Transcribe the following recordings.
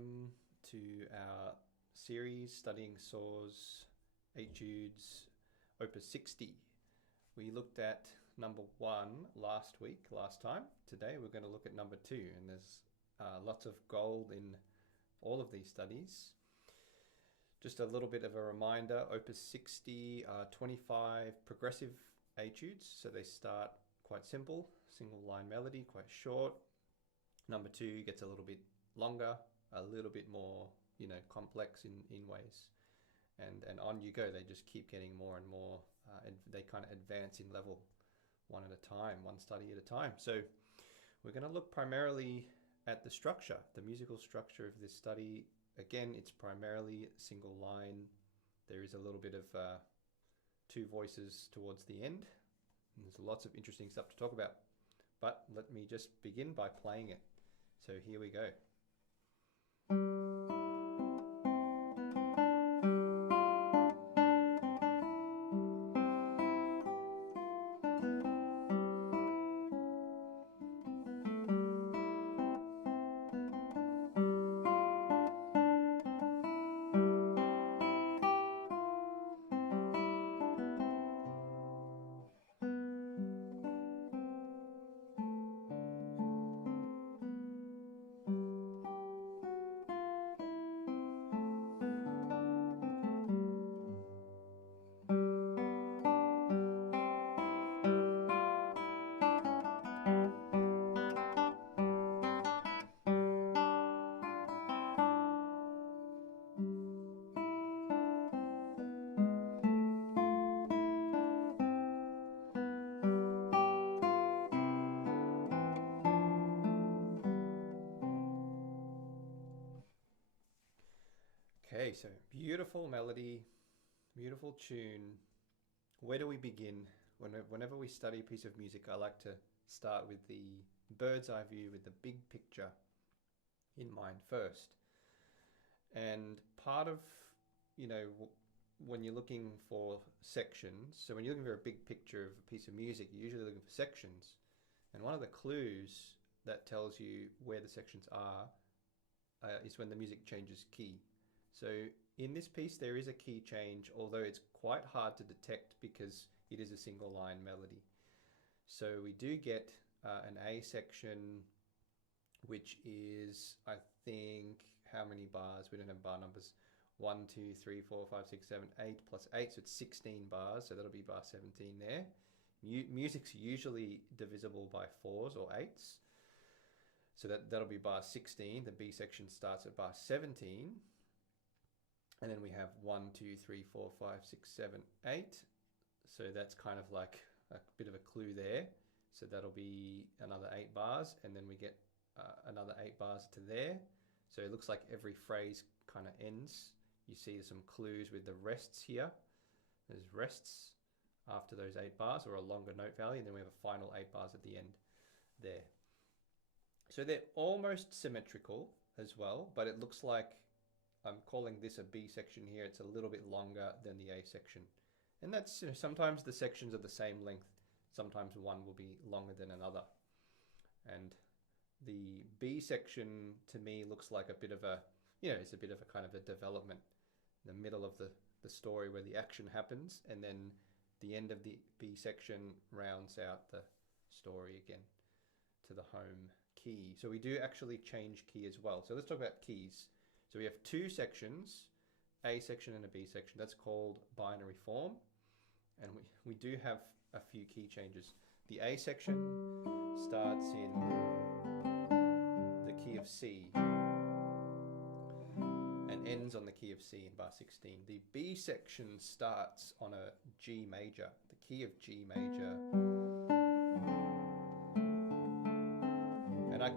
welcome to our series studying saws, Etudes, Op.60. We looked at number 1 last time. Today we're going to look at number 2, and there's lots of gold in all of these studies. Just a little bit of a reminder, Op.60 are 25 progressive etudes, so they start quite simple, single line melody, quite short. Number 2 gets a little bit longer, a little bit more, complex in ways. And on you go, they just keep getting more and more, and they kind of advance in level one at a time, one study at a time. So we're going to look primarily at the structure, the musical structure of this study. Again, it's primarily single line. There is a little bit of 2 voices towards the end. And there's lots of interesting stuff to talk about. But let me just begin by playing it. So here we go. Okay, so beautiful melody, beautiful tune. Where do we begin? Whenever we study a piece of music, I like to start with the bird's eye view, with the big picture in mind first. And part of, when you're looking for sections, so when you're looking for a big picture of a piece of music, you're usually looking for sections. And one of the clues that tells you where the sections are is when the music changes key. So in this piece, there is a key change, although it's quite hard to detect because it is a single line melody. So we do get an A section, which is, I think, how many bars? We don't have bar numbers. 1, 2, 3, 4, 5, 6, 7, 8 plus 8. So it's 16 bars. So that'll be bar 17 there. Music's usually divisible by 4s or 8s. So that'll be bar 16. The B section starts at bar 17. And then we have 1, 2, 3, 4, 5, 6, 7, 8. So that's kind of like a bit of a clue there. So that'll be another 8 bars. And then we get another 8 bars to there. So it looks like every phrase kind of ends. You see some clues with the rests here. There's rests after those 8 bars, or a longer note value. And then we have a final 8 bars at the end there. So they're almost symmetrical as well, but it looks like I'm calling this a B section here. It's a little bit longer than the A section. And that's, sometimes the sections are the same length. Sometimes one will be longer than another. And the B section to me looks like a bit of a, it's a bit of a kind of a development in the middle of the story where the action happens. And then the end of the B section rounds out the story again to the home key. So we do actually change key as well. So let's talk about keys. So we have 2 sections, A section and a B section. That's called binary form. And we do have a few key changes. The A section starts in the key of C and ends on the key of C in bar 16. The B section starts on a G major, the key of G major. And I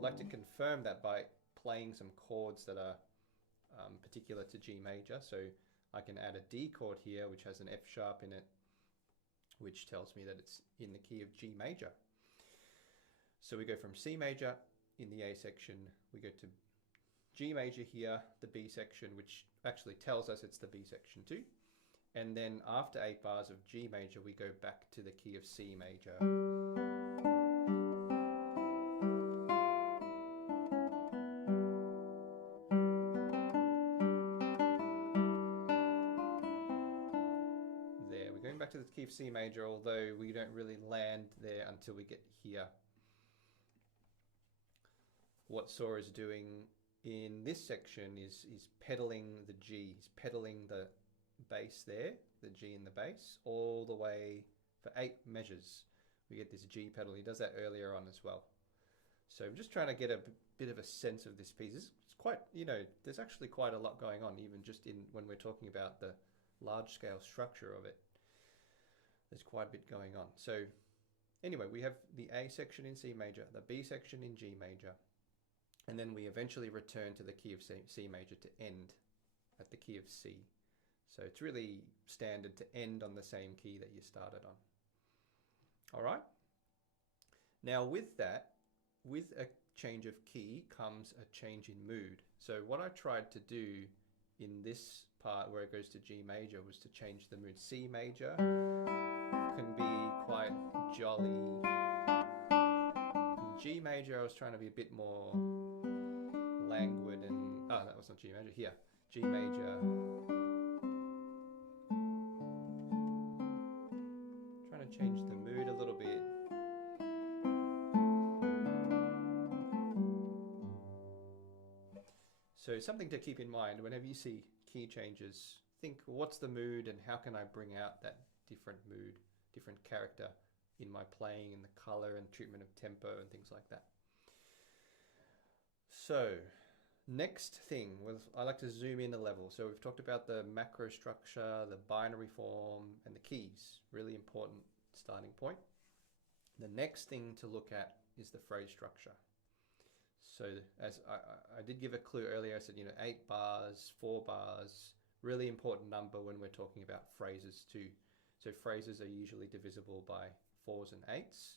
like to confirm that by playing some chords that are particular to G major. So I can add a D chord here, which has an F sharp in it, which tells me that it's in the key of G major. So we go from C major in the A section, we go to G major here, the B section, which actually tells us it's the B section too. And then after 8 bars of G major, we go back to the key of C major. back to the key of C major, although we don't really land there until we get here. What Saw is doing in this section is pedaling the G. He's pedaling the bass there, the G in the bass, all the way for 8 measures. We get this G pedal. He does that earlier on as well. So I'm just trying to get a bit of a sense of this piece. It's quite, you know, there's actually quite a lot going on, even just in when we're talking about the large scale structure of it. There's quite a bit going on. So anyway, we have the A section in C major, the B section in G major, and then we eventually return to the key of C major to end at the key of C. So it's really standard to end on the same key that you started on. All right. Now with that, with a change of key comes a change in mood. So what I tried to do in this part where it goes to G major was to change the mood. C major can be quite jolly. In G major I was trying to be a bit more languid and, oh, that was not G major, here. G major. Trying to change the mood a little bit. So something to keep in mind whenever you see key changes, think what's the mood and how can I bring out that different mood, different character in my playing and the color and treatment of tempo and things like that. So next thing, I like to zoom in a level. So we've talked about the macro structure, the binary form, and the keys. Really important starting point. The next thing to look at is the phrase structure. So as I did give a clue earlier, I said, you know, 8 bars, 4 bars, really important number when we're talking about phrases too. So phrases are usually divisible by 4s and 8s.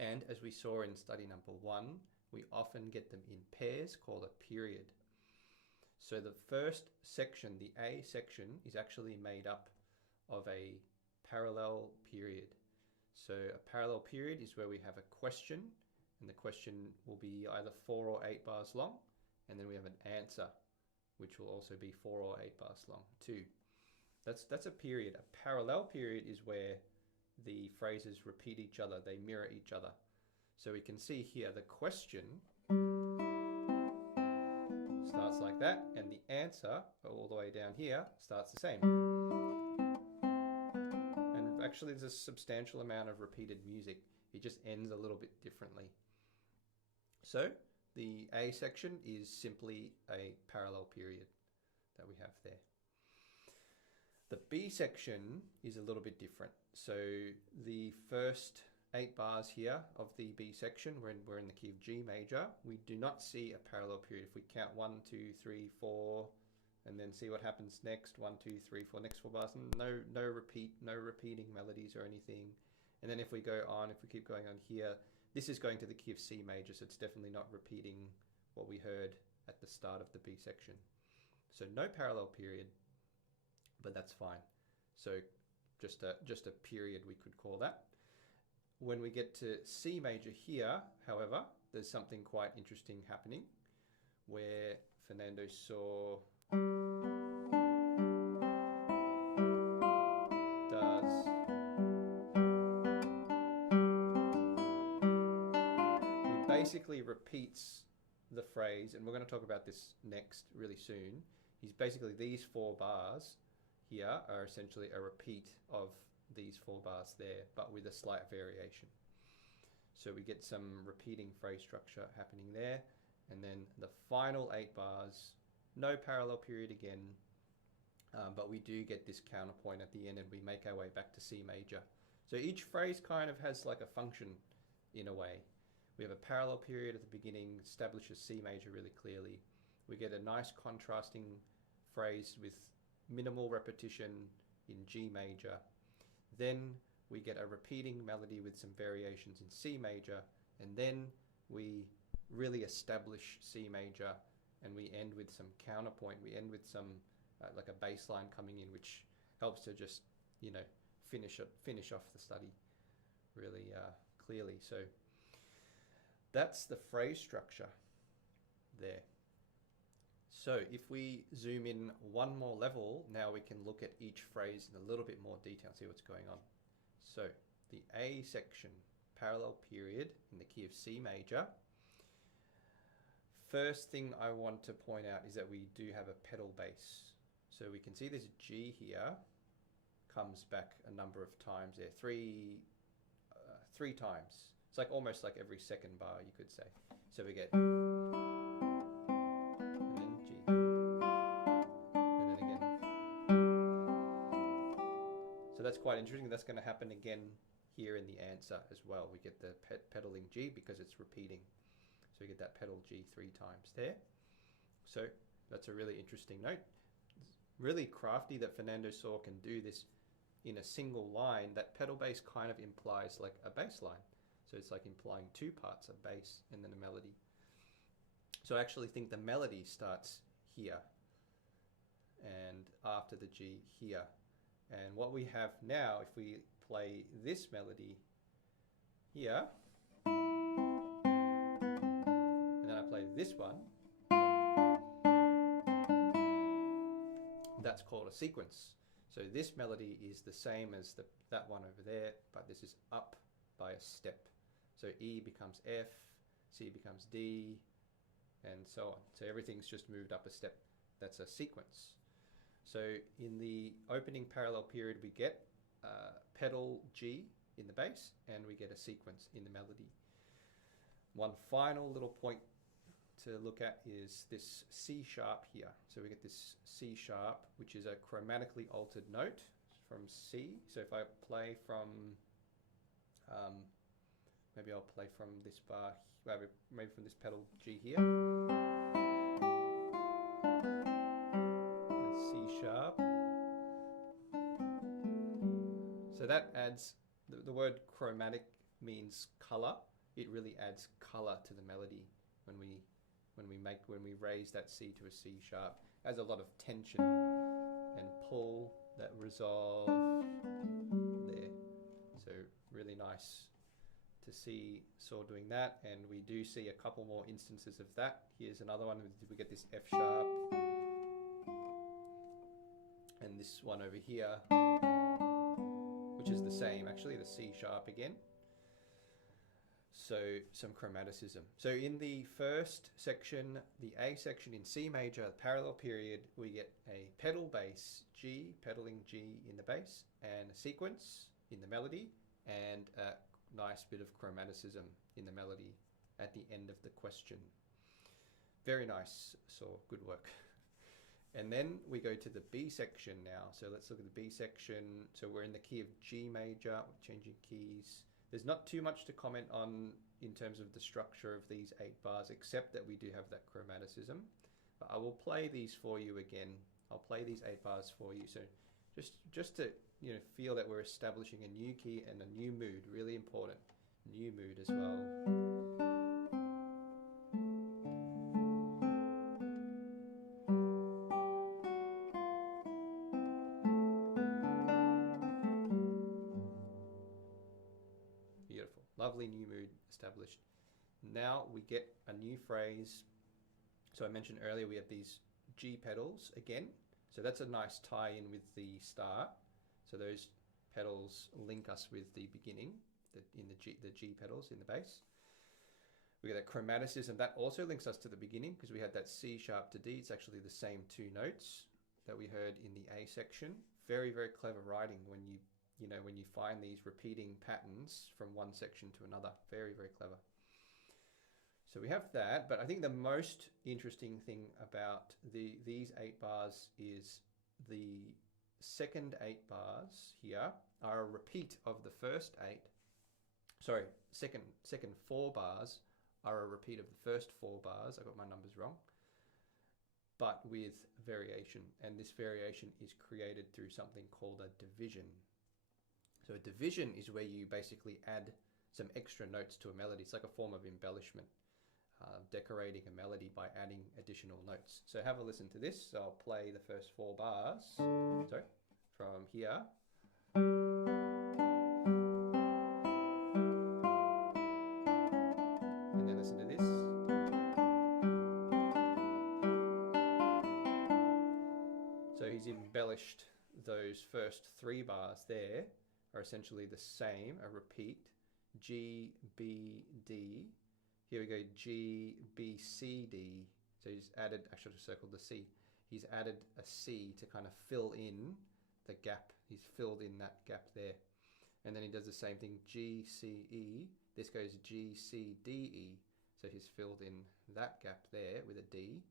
And as we saw in study number 1, we often get them in pairs called a period. So the first section, the A section, is actually made up of a parallel period. So a parallel period is where we have a question, and the question will be either 4 or 8 bars long, and then we have an answer, which will also be 4 or 8 bars long too. That's a period. A parallel period is where the phrases repeat each other, they mirror each other. So we can see here the question starts like that, and the answer all the way down here starts the same. And actually there's a substantial amount of repeated music. It just ends a little bit differently. So the A section is simply a parallel period that we have there. The B section is a little bit different. So the first 8 bars here of the B section, we're in the key of G major, we do not see a parallel period. If we count 1, 2, 3, 4, and then see what happens next, 1, 2, 3, 4, next 4 bars, no repeating melodies or anything. And then if we go on, if we keep going on here, this is going to the key of C major, so it's definitely not repeating what we heard at the start of the B section. So no parallel period, but that's fine. So just a period, we could call that. When we get to C major here, however, there's something quite interesting happening where Fernando saw basically repeats the phrase, and we're going to talk about this next really soon. He's basically, these 4 bars here are essentially a repeat of these 4 bars there, but with a slight variation. So we get some repeating phrase structure happening there, and then the final 8 bars, no parallel period again, but we do get this counterpoint at the end, and we make our way back to C major. So each phrase kind of has like a function in a way. We have a parallel period at the beginning, establishes C major really clearly. We get a nice contrasting phrase with minimal repetition in G major. Then we get a repeating melody with some variations in C major, and then we really establish C major, and we end with some counterpoint. We end with some like a bass line coming in, which helps to just, you know, finish off the study really clearly. So that's the phrase structure there. So if we zoom in one more level, now we can look at each phrase in a little bit more detail and see what's going on. So the A section, parallel period in the key of C major. First thing I want to point out is that we do have a pedal bass. So we can see this G here comes back a number of times there, three times. It's like almost like every second bar, you could say. So we get, and then G, and then again. So that's quite interesting. That's going to happen again here in the answer as well. We get the pedaling G because it's repeating. So we get that pedal G 3 times there. So that's a really interesting note. Really crafty that Fernando Saw can do this in a single line. That pedal bass kind of implies like a bass line. So it's like implying two parts, a bass and then a melody. So I actually think the melody starts here and after the G here. And what we have now, if we play this melody here, and then I play this one, that's called a sequence. So this melody is the same as that one over there, but this is up by a step. So E becomes F, C becomes D, and so on. So everything's just moved up a step. That's a sequence. So in the opening parallel period, we get pedal G in the bass, and we get a sequence in the melody. One final little point to look at is this C sharp here. So we get this C sharp, which is a chromatically altered note from C. So if I play from, maybe I'll play from this bar, maybe from this pedal G here. C sharp. So that adds, the word chromatic means color. It really adds color to the melody when we raise that C to a C sharp. Adds a lot of tension and pull that resolve there. So really nice to see Saw doing that, and we do see a couple more instances of that. Here's another one. We get this F sharp, and this one over here, which is the same actually, the C sharp again. So some chromaticism. So in the first section, the A section in C major, the parallel period, we get a pedal bass G, pedaling G in the bass, and a sequence in the melody, and a nice bit of chromaticism in the melody at the end of the question. Very nice, so good work. And then we go to the B section now. So let's look at the B section. So we're in the key of G major, changing keys. There's not too much to comment on in terms of the structure of these 8 bars, except that we do have that chromaticism. But I will play these for you again. I'll play these 8 bars for you. So just to feel that we're establishing a new key and a new mood, really important. New mood as well. Beautiful. Lovely new mood established. Now we get a new phrase. So I mentioned earlier we have these G pedals again. So that's a nice tie-in with the start. So those pedals link us with the beginning, the G pedals in the bass. We get that chromaticism. That also links us to the beginning because we had that C sharp to D. It's actually the same 2 notes that we heard in the A section. Very, very clever writing when you find these repeating patterns from one section to another. Very, very clever. So we have that, but I think the most interesting thing about these 8 bars is the second 8 bars here are a repeat of the first 8. Sorry, second 4 bars are a repeat of the first 4 bars. I got my numbers wrong. But with variation, and this variation is created through something called a division. So a division is where you basically add some extra notes to a melody. It's like a form of embellishment, decorating a melody by adding additional notes. So have a listen to this. So I'll play the first 4 bars. Sorry, from here. And then listen to this. established those first 3 bars there are essentially the same, a repeat. G, B, D. Here we go, G, B, C, D. So he's added, I should have circled the C. He's added a C to kind of fill in the gap. He's filled in that gap there. And then he does the same thing, G, C, E. This goes G, C, D, E. So he's filled in that gap there with a D.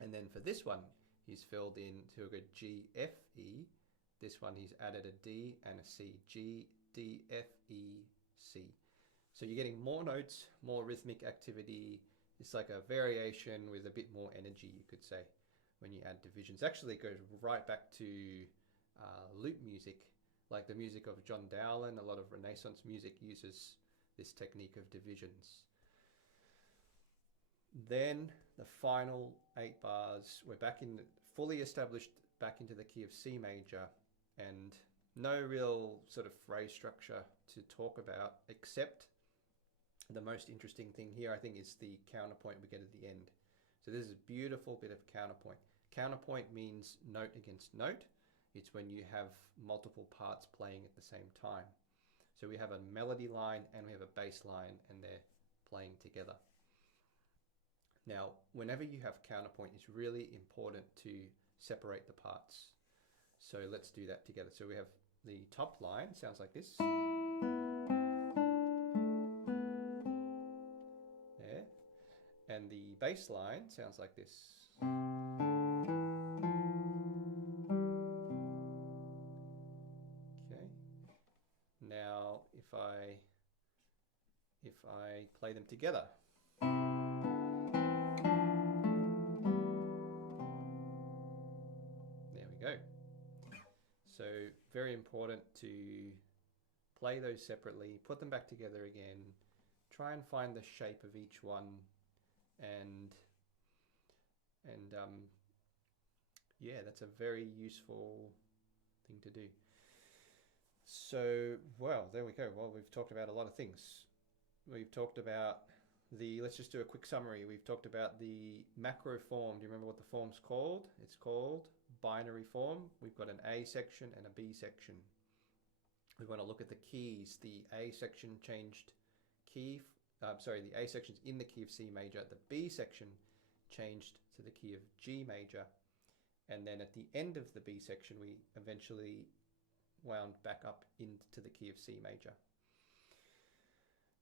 And then for this one, he's filled in to a G, F, E. This one, he's added a D and a C. G, D, F, E, C. So you're getting more notes, more rhythmic activity. It's like a variation with a bit more energy, you could say, when you add divisions. Actually, it goes right back to loop music, like the music of John Dowland. A lot of Renaissance music uses this technique of divisions. Then the final 8 bars, we're back in, fully established back into the key of C major, and no real sort of phrase structure to talk about, except the most interesting thing here, I think, is the counterpoint we get at the end. So this is a beautiful bit of counterpoint. Counterpoint means note against note. It's when you have multiple parts playing at the same time. So we have a melody line and we have a bass line, and they're playing together. Now, whenever you have counterpoint, it's really important to separate the parts. So let's do that together. So we have the top line, sounds like this. There. And the bass line sounds like this. Okay. Now, if I play them together. There we go. So very important to play those separately, put them back together again, try and find the shape of each one, and yeah, that's a very useful thing to do. So, well, there we go. Well, we've talked about a lot of things. We've talked about let's just do a quick summary. We've talked about the macro form. Do you remember what the form's called? It's called binary form. We've got an A section and a B section. We want to look at the keys. The A section changed key, the A section's in the key of C major. The B section changed to the key of G major. And then at the end of the B section, we eventually wound back up into the key of C major.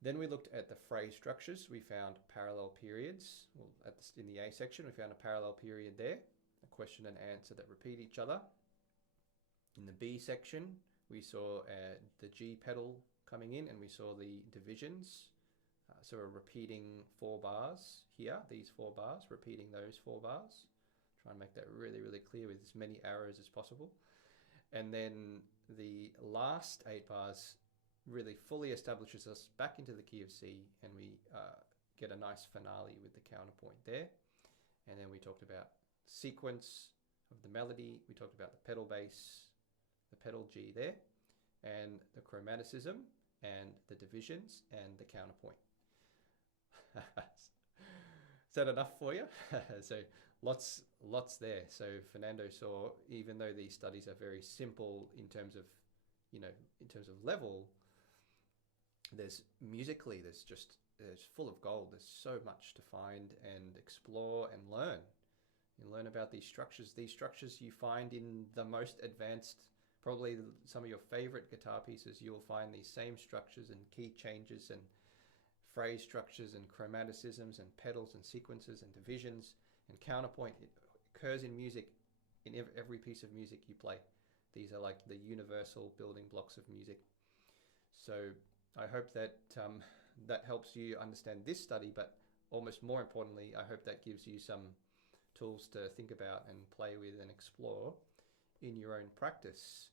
Then we looked at the phrase structures. We found parallel periods. Well, in the A section, we found a parallel period there, a question and answer that repeat each other. In the B section, we saw the G pedal coming in, and we saw the divisions. So we're repeating 4 bars here, these 4 bars, repeating those 4 bars. Try and make that really, really clear with as many arrows as possible. And then the last 8 bars really fully establishes us back into the key of C, and we get a nice finale with the counterpoint there. And then we talked about sequence of the melody. We talked about the pedal bass, the pedal G there, and the chromaticism, and the divisions, and the counterpoint. Is that enough for you? So lots there. So Fernando saw, even though these studies are very simple in terms of, in terms of level, there's full of gold. There's so much to find and explore and learn. You learn about these structures. These structures you find in the most advanced, probably some of your favorite guitar pieces. You'll find these same structures and key changes and phrase structures and chromaticisms and pedals and sequences and divisions and counterpoint. It occurs in music, in every piece of music you play. These are like the universal building blocks of music. So I hope that that helps you understand this study, but almost more importantly, I hope that gives you some tools to think about and play with and explore in your own practice.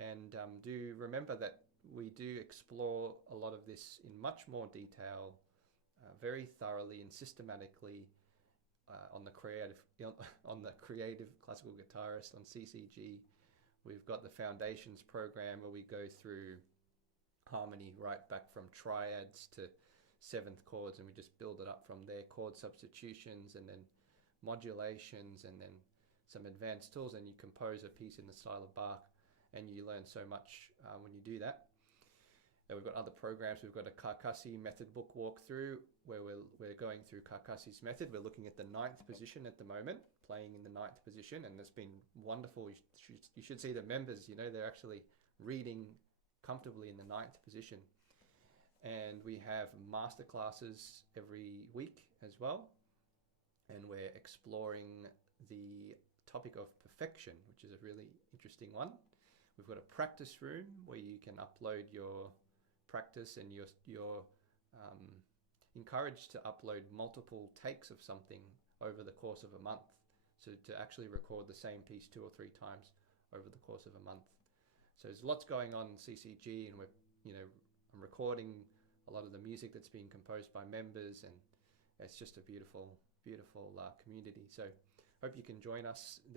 And do remember that we do explore a lot of this in much more detail, very thoroughly and systematically on the creative classical guitarist on CCG. We've got the foundations program where we go through harmony right back from triads to 7th chords, and we just build it up from there. Chord substitutions, and then modulations, and then some advanced tools, and you compose a piece in the style of Bach, and you learn so much when you do that. And we've got other programs. We've got a Carcassi method book walkthrough where we're going through Carcassi's method. We're looking at the 9th position at the moment, playing in the 9th position, and it's been wonderful. You should see the members, they're actually reading comfortably in the 9th position. And we have master classes every week as well. And we're exploring the topic of perfection, which is a really interesting one. We've got a practice room where you can upload your practice, and you're encouraged to upload multiple takes of something over the course of a month. So to actually record the same piece 2 or 3 times over the course of a month. So there's lots going on in CCG, and I'm recording a lot of the music that's being composed by members, and it's just a beautiful, beautiful community. So hope you can join us there.